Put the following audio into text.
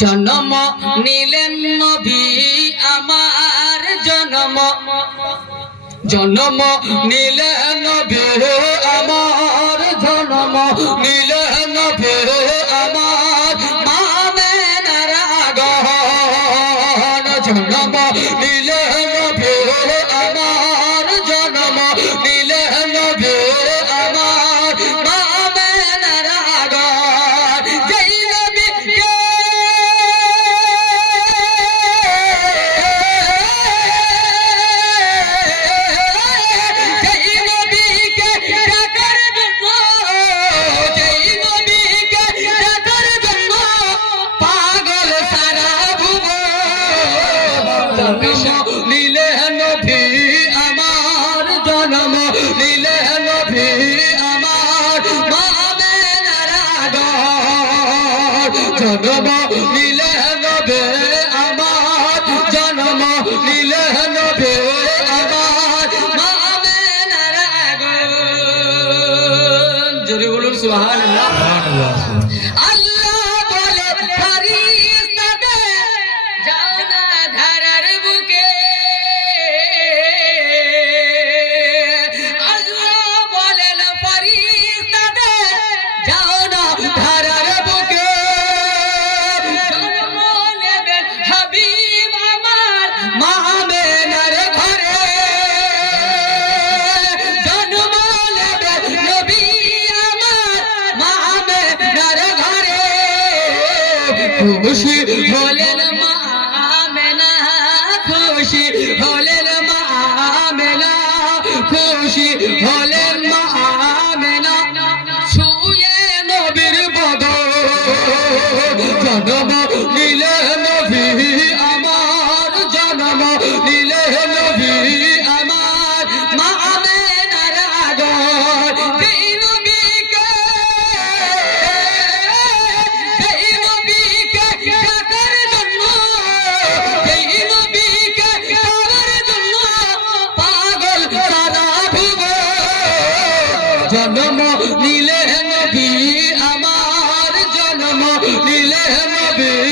জন্ম নিলেন নবী আমার জন্ম। জন্ম নিলেন নবী আমার জন্ম। নিলেন নবী আমার মামেনার আগন জন্ম নিলেন জন্ম নিলে নবী আমার জন্ম নিলে নবী আমার বাবে নারাগণ জন্ম নিলে নবে আমার জন্ম নিলে নবে আমার বাবে নারাগণ জোরে বলুন, সুবহানাল্লাহ। আল্লাহ খুশি হলেন মা আমেনা খুশি হলেন মা আমেনা খুশি মেহমাবে